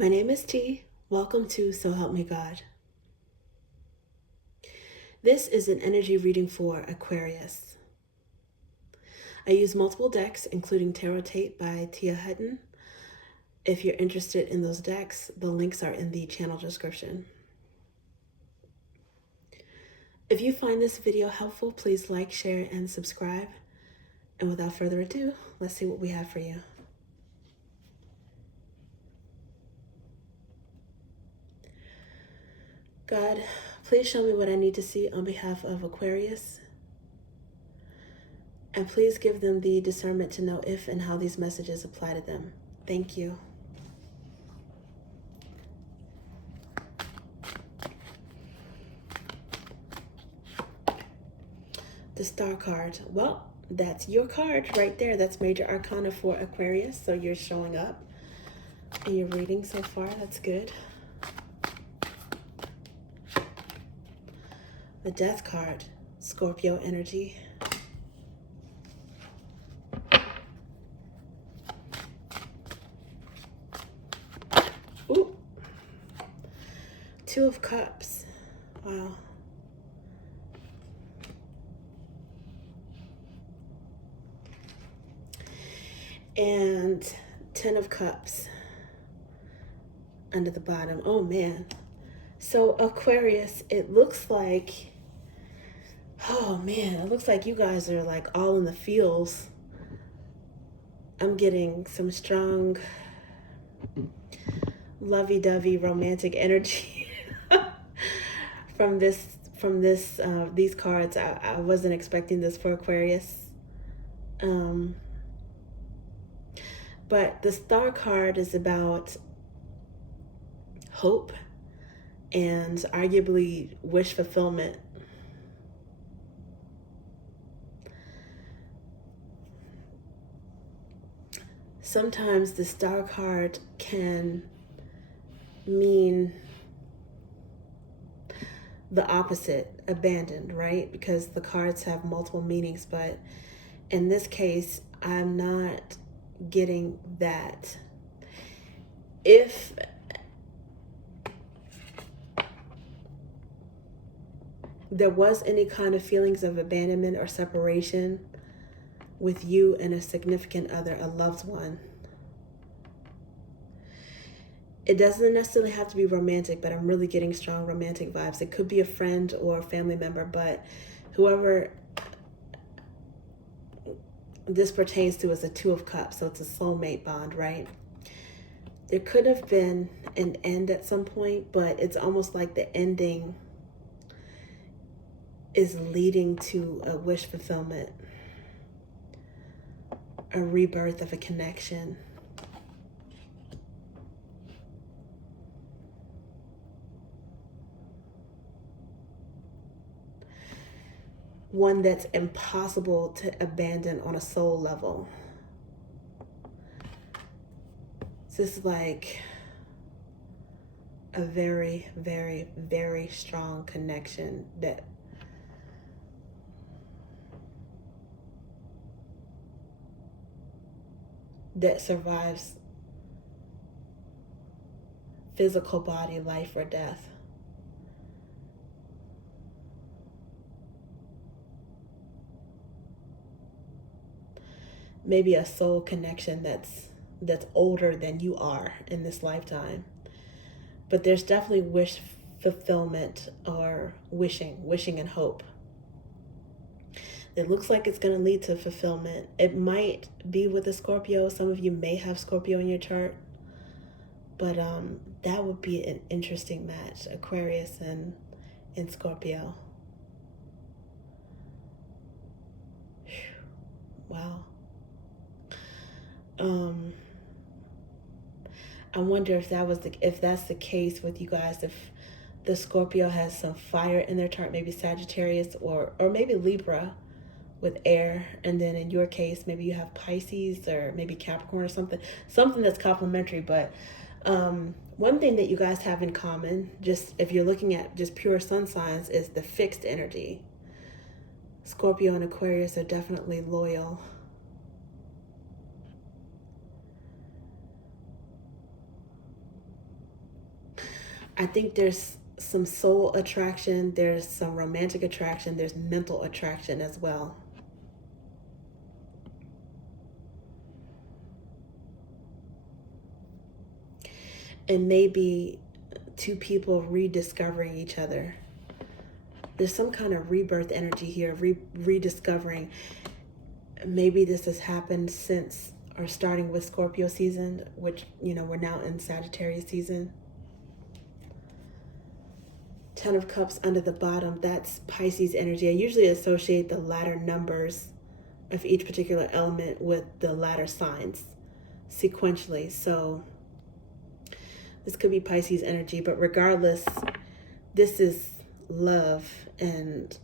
My name is T. Welcome to So Help Me God. This is an energy reading for Aquarius. I use multiple decks, including Tarot Tape by Tia Hutton. If you're interested in those decks, the links are in the channel description. If you find this video helpful, please like, share, and subscribe. And without further ado, let's see what we have for you. God, please show me what I need to see on behalf of Aquarius. And please give them the discernment to know if and how these messages apply to them. Thank you. The Star card. Well, that's your card right there. That's Major Arcana for Aquarius. So you're showing up in your reading so far. That's good. The Death card. Scorpio energy. Ooh. Two of Cups. Wow. And 10 of Cups under the bottom. Oh man. So Aquarius, it looks like, oh man, it looks like you guys are like all in the feels. I'm getting some strong lovey-dovey romantic energy from these cards. I wasn't expecting this for Aquarius. But the Star card is about hope and arguably wish fulfillment. Sometimes the Star card can mean the opposite, abandoned, right? Because the cards have multiple meanings, but in this case, I'm not getting that. If there was any kind of feelings of abandonment or separation with you and a significant other, a loved one, it doesn't necessarily have to be romantic, but I'm really getting strong romantic vibes. It could be a friend or a family member, but whoever this pertains to is a Two of Cups, so it's a soulmate bond, right? There could have been an end at some point, but it's almost like the ending is leading to a wish fulfillment, a rebirth of a connection. One that's impossible to abandon on a soul level. This is like a very, very, very strong connection that survives physical body, life or death. Maybe a soul connection that's older than you are in this lifetime. But there's definitely wish fulfillment or wishing and hope. It looks like it's going to lead to fulfillment. It might be with a Scorpio. Some of you may have Scorpio in your chart. But that would be an interesting match, Aquarius and Scorpio. Wow. I wonder if that's the case with you guys, if the Scorpio has some fire in their chart, maybe Sagittarius or maybe Libra with air, and then in your case maybe you have Pisces or maybe Capricorn or something that's complementary. But one thing that you guys have in common, just if you're looking at just pure sun signs, is the fixed energy. Scorpio and Aquarius are definitely loyal. I think there's some soul attraction, there's some romantic attraction, there's mental attraction as well. And maybe two people rediscovering each other. There's some kind of rebirth energy here, rediscovering. Maybe this has happened since or starting with Scorpio season, which, we're now in Sagittarius season. 10 of Cups under the bottom, that's Pisces energy. I usually associate the latter numbers of each particular element with the latter signs sequentially. So this could be Pisces energy, but regardless, this is love and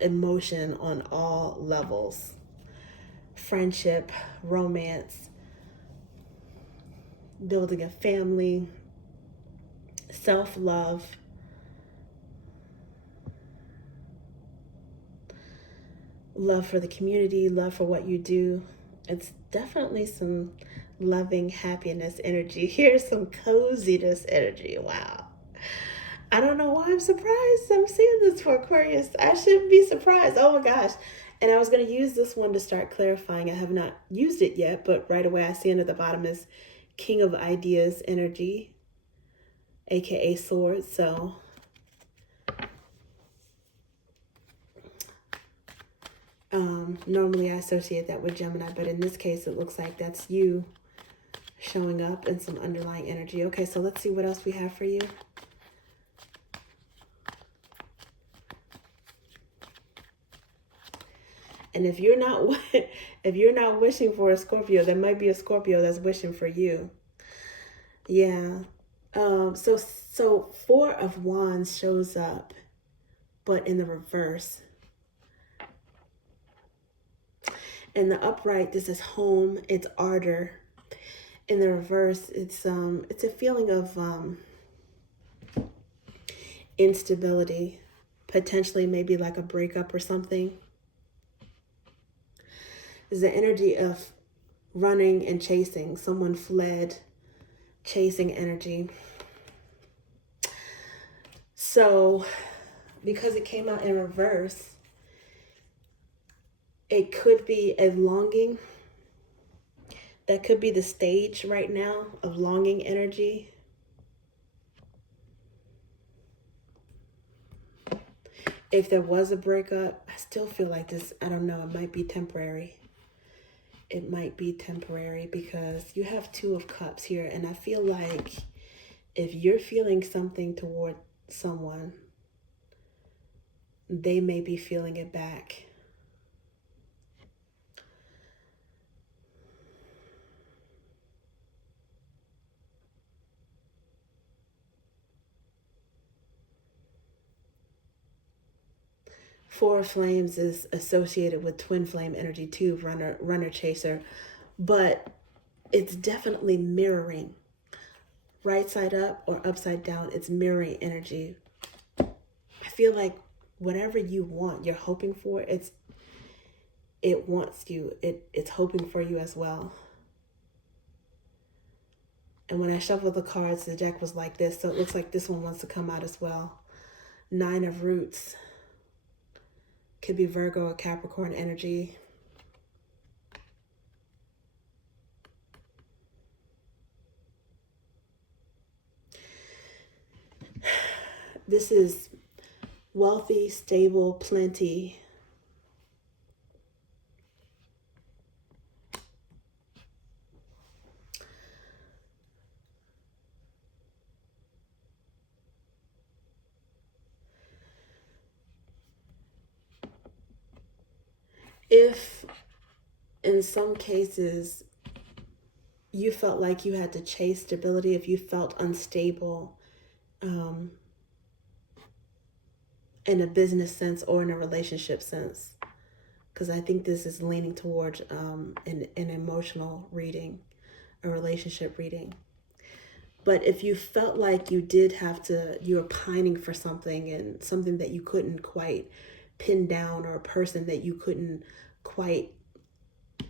emotion on all levels. Friendship, romance, building a family, self-love, love for the community, love for what you do. It's definitely some loving happiness energy. Here's some coziness energy. Wow. I don't know why I'm surprised I'm seeing this for Aquarius. I shouldn't be surprised. Oh my gosh. And I was going to use this one to start clarifying. I have not used it yet, but right away I see under the bottom is King of Ideas energy, aka Swords. So normally I associate that with Gemini, but in this case it looks like that's you showing up in some underlying energy. Okay, so let's see what else we have for you. And if you're not wishing for a Scorpio, there might be a Scorpio that's wishing for you. Yeah. So Four of Wands shows up, but in the reverse. In the upright, this is home, it's ardor. In the reverse, it's a feeling of instability, potentially maybe like a breakup or something. There's the energy of running and chasing. Someone fled, chasing energy. So because it came out in reverse, it could be a longing. That could be the stage right now of longing energy. If there was a breakup, I still feel like this, I don't know, it might be temporary. It might be temporary because you have Two of Cups here. And I feel like if you're feeling something toward someone, they may be feeling it back. Four of Flames is associated with twin flame energy too, runner chaser, but it's definitely mirroring. Right side up or upside down, it's mirroring energy. I feel like whatever you want, you're hoping for, it wants you. It's hoping for you as well. And when I shuffled the cards, the deck was like this, so it looks like this one wants to come out as well. Nine of Roots. Could be Virgo or Capricorn energy. This is wealthy, stable, plenty. If in some cases you felt like you had to chase stability, if you felt unstable in a business sense or in a relationship sense, because I think this is leaning towards an emotional reading, a relationship reading. But if you felt like you did have to, you were pining for something and something that you couldn't quite pin down, or a person that you couldn't quite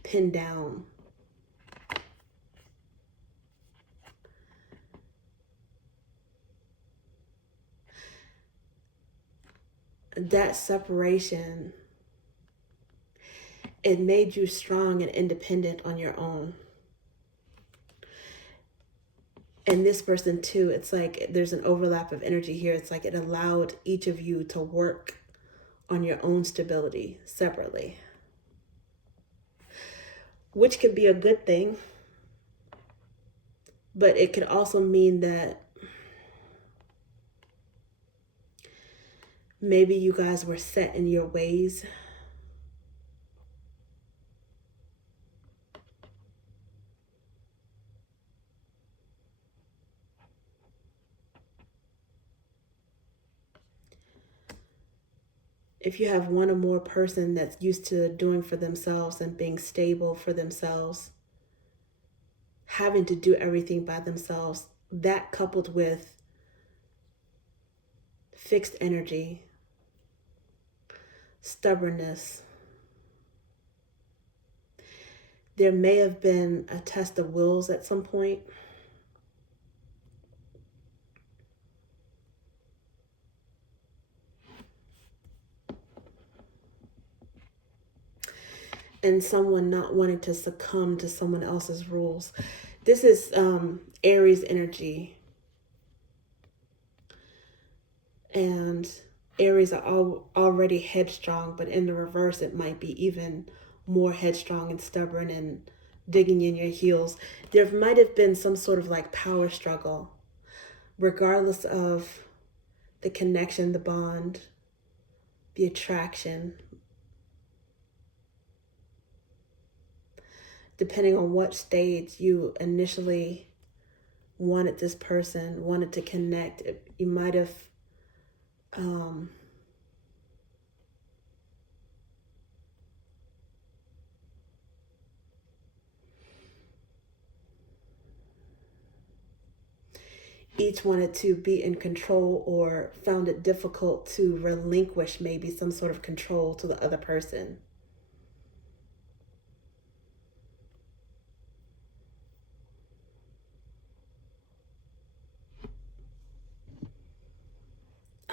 pin down, that separation, it made you strong and independent on your own. And this person too, it's like there's an overlap of energy here. It's like it allowed each of you to work on your own stability separately, which could be a good thing, but it could also mean that maybe you guys were set in your ways. If you have one or more person that's used to doing for themselves and being stable for themselves, having to do everything by themselves, that coupled with fixed energy, stubbornness, there may have been a test of wills at some point. And someone not wanting to succumb to someone else's rules. This is Aries energy. And Aries are already headstrong, but in the reverse, it might be even more headstrong and stubborn and digging in your heels. There might have been some sort of like power struggle, regardless of the connection, the bond, the attraction. Depending on what stage you initially wanted this person, wanted to connect, you might have each wanted to be in control or found it difficult to relinquish maybe some sort of control to the other person.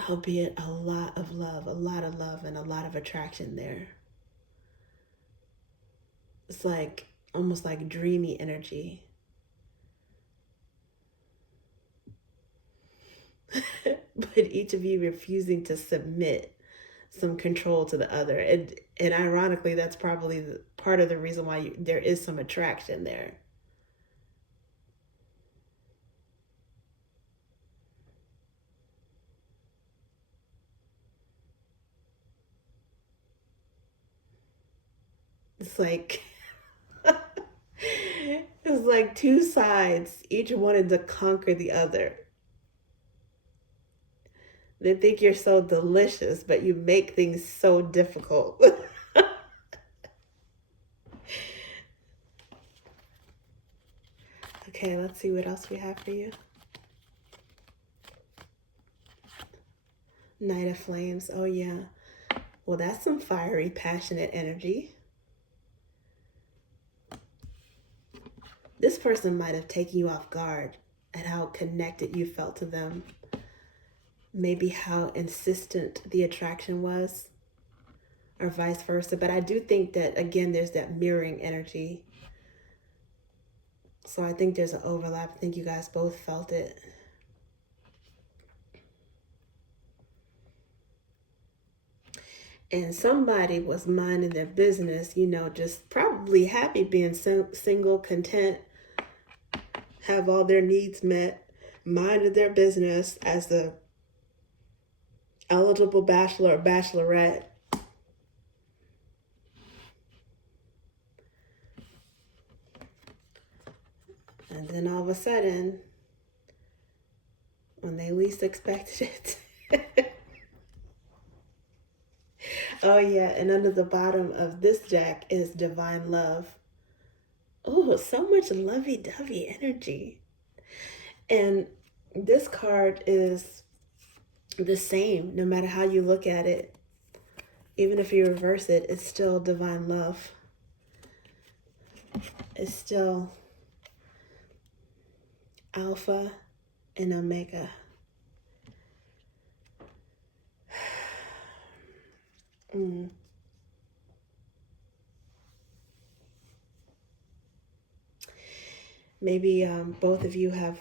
Albeit a lot of love and a lot of attraction there. It's like almost like dreamy energy. But each of you refusing to submit some control to the other. And ironically, that's probably part of the reason why there is some attraction there. It's like it's like two sides, each wanted to conquer the other. They think you're so delicious, but you make things so difficult. Okay, let's see what else we have for you. Knight of Flames. Oh, yeah. Well, that's some fiery, passionate energy. This person might have taken you off guard at how connected you felt to them. Maybe how insistent the attraction was, or vice versa. But I do think that, again, there's that mirroring energy. So I think there's an overlap. I think you guys both felt it. And somebody was minding their business, you know, just probably happy being single, content, have all their needs met, minded their business as the eligible bachelor or bachelorette. And then all of a sudden, when they least expected it. Oh yeah, and under the bottom of this deck is Divine Love. Oh, so much lovey-dovey energy. And this card is the same no matter how you look at it. Even if you reverse it, it's still Divine Love. It's still Alpha and Omega. Mm. Maybe both of you have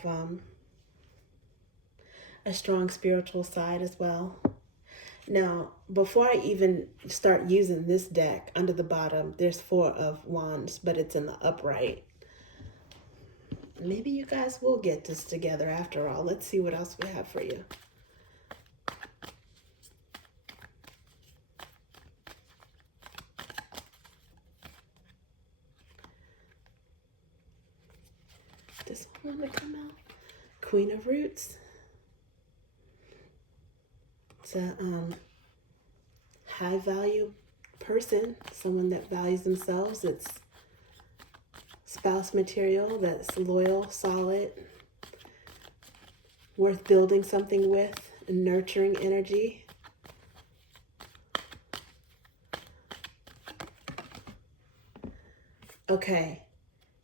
a strong spiritual side as well. Now, before I even start using this deck, under the bottom, there's 4 of Wands, but it's in the upright. Maybe you guys will get this together after all. Let's see what else we have for you. This one want to come out. Queen of Roots. It's a high value person, someone that values themselves. It's spouse material that's loyal, solid, worth building something with, nurturing energy. Okay,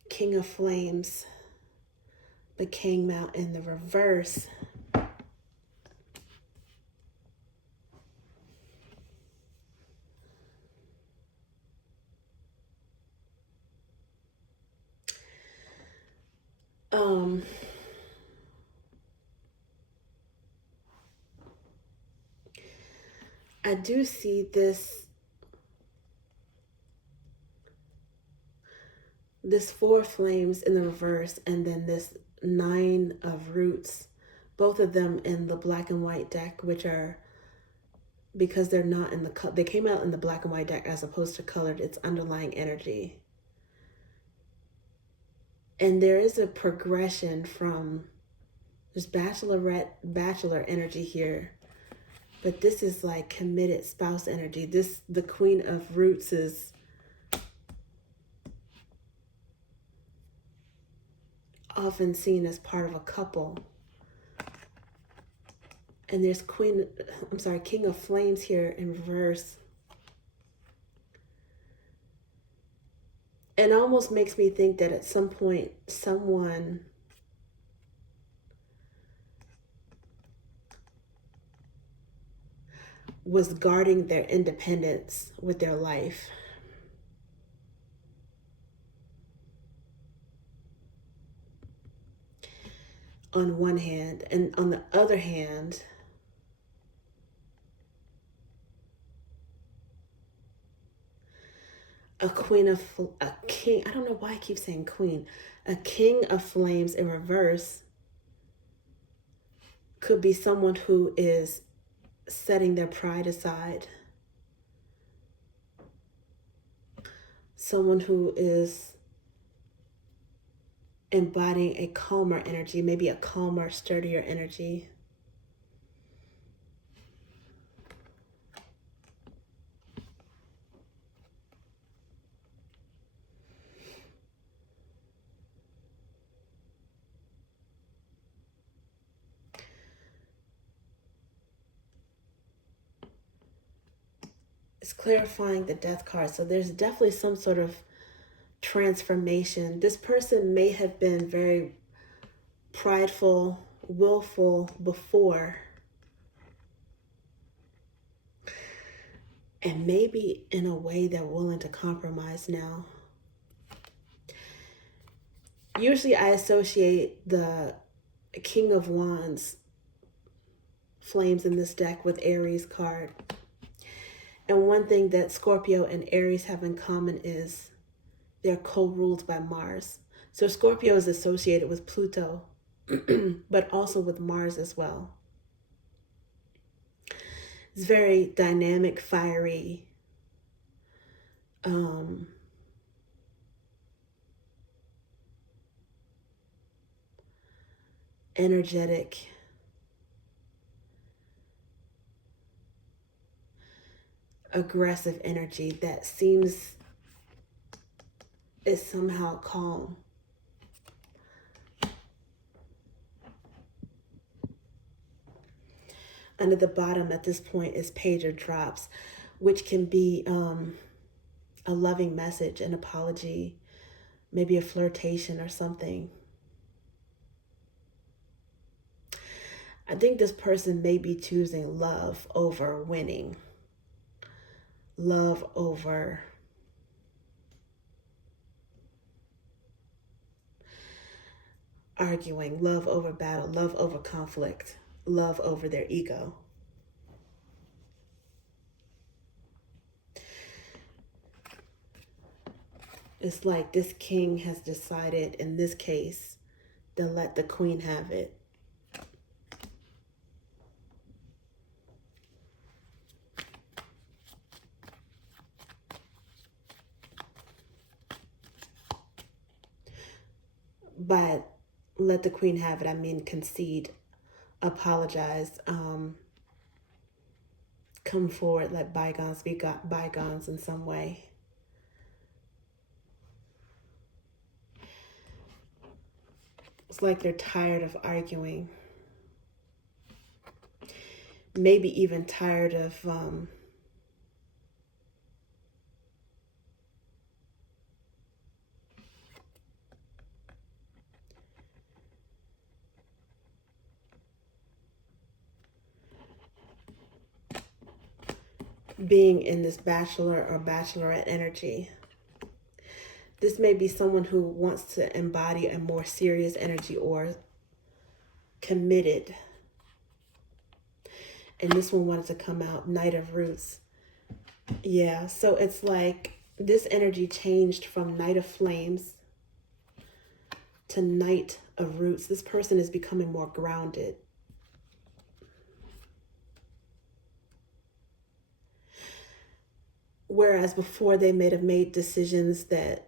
King of Flames, but came out in the reverse. I do see this 4 flames in the reverse, and then this 9 of roots, both of them in the black and white deck, which are, because they're not in the, they came out in the black and white deck as opposed to colored, it's underlying energy. And there is a progression from, there's bachelor energy here, but this is like committed spouse energy. The Queen of Roots is often seen as part of a couple. And there's King of Flames here in reverse. And it almost makes me think that at some point, someone was guarding their independence with their life. On one hand, and on the other hand, a king, I don't know why I keep saying queen, a King of Flames in reverse could be someone who is setting their pride aside. Someone who is embodying a calmer energy, maybe a calmer, sturdier energy. It's clarifying the Death card. So there's definitely some sort of transformation. This person may have been very prideful, willful before, and maybe in a way they're willing to compromise now. Usually I associate the King of Wands flames in this deck with Aries card. And one thing that Scorpio and Aries have in common is they're co-ruled by Mars. So Scorpio is associated with Pluto, but also with Mars as well. It's very dynamic, fiery, energetic, aggressive energy that seems is somehow calm. Under the bottom at this point is Page of Drops, which can be a loving message, an apology, maybe a flirtation or something. I think this person may be choosing love over winning. love over arguing, love over battle, love over conflict, love over their ego. It's like this king has decided in this case to let the queen have it. But let the queen have it, I mean concede, apologize, come forward, let bygones be bygones in some way. It's like they're tired of arguing. Maybe even tired of being in this bachelor or bachelorette energy. This may be someone who wants to embody a more serious energy or committed. And this one wanted to come out, Knight of Roots. Yeah, so it's like this energy changed from Knight of Flames to Knight of Roots. This person is becoming more grounded. Whereas before they may have made decisions that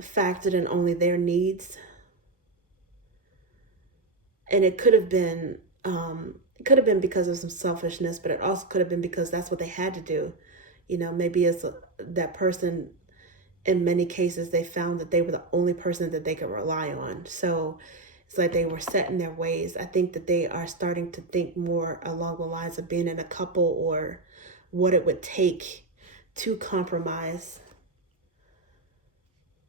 factored in only their needs. And it could have been because of some selfishness, but it also could have been because that's what they had to do. You know, maybe it's that person, in many cases, they found that they were the only person that they could rely on. So it's like they were set in their ways. I think that they are starting to think more along the lines of being in a couple or what it would take to compromise.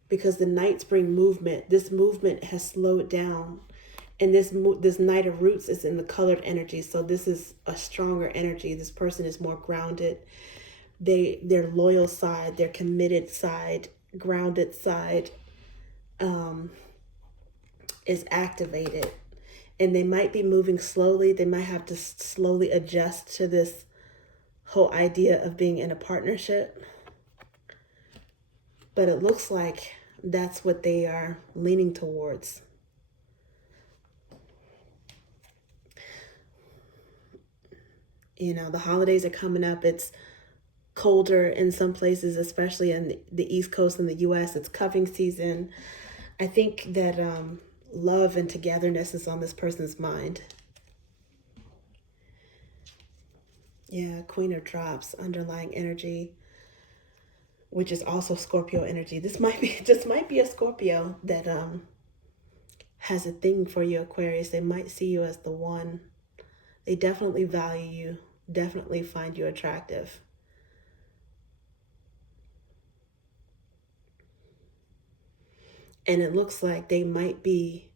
Because the Knights bring movement. This movement has slowed down. And this Knight of Roots is in the colored energy. So this is a stronger energy. This person is more grounded. Their loyal side, their committed side, grounded side is activated. And they might be moving slowly. They might have to slowly adjust to this whole idea of being in a partnership. But it looks like that's what they are leaning towards. You know, the holidays are coming up. It's colder in some places, especially in the East Coast in the US. It's cuffing season. I think that love and togetherness is on this person's mind. Yeah, Queen of Drops, underlying energy, which is also Scorpio energy. This might be a Scorpio that has a thing for you, Aquarius. They might see you as the one. They definitely value you, definitely find you attractive. And it looks like they might be,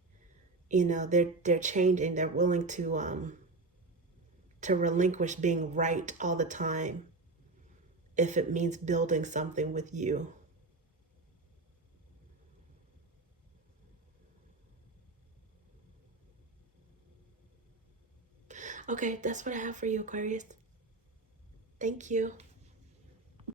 you know, they're changing. They're willing to relinquish being right all the time if it means building something with you. Okay, that's what I have for you, Aquarius. Thank you.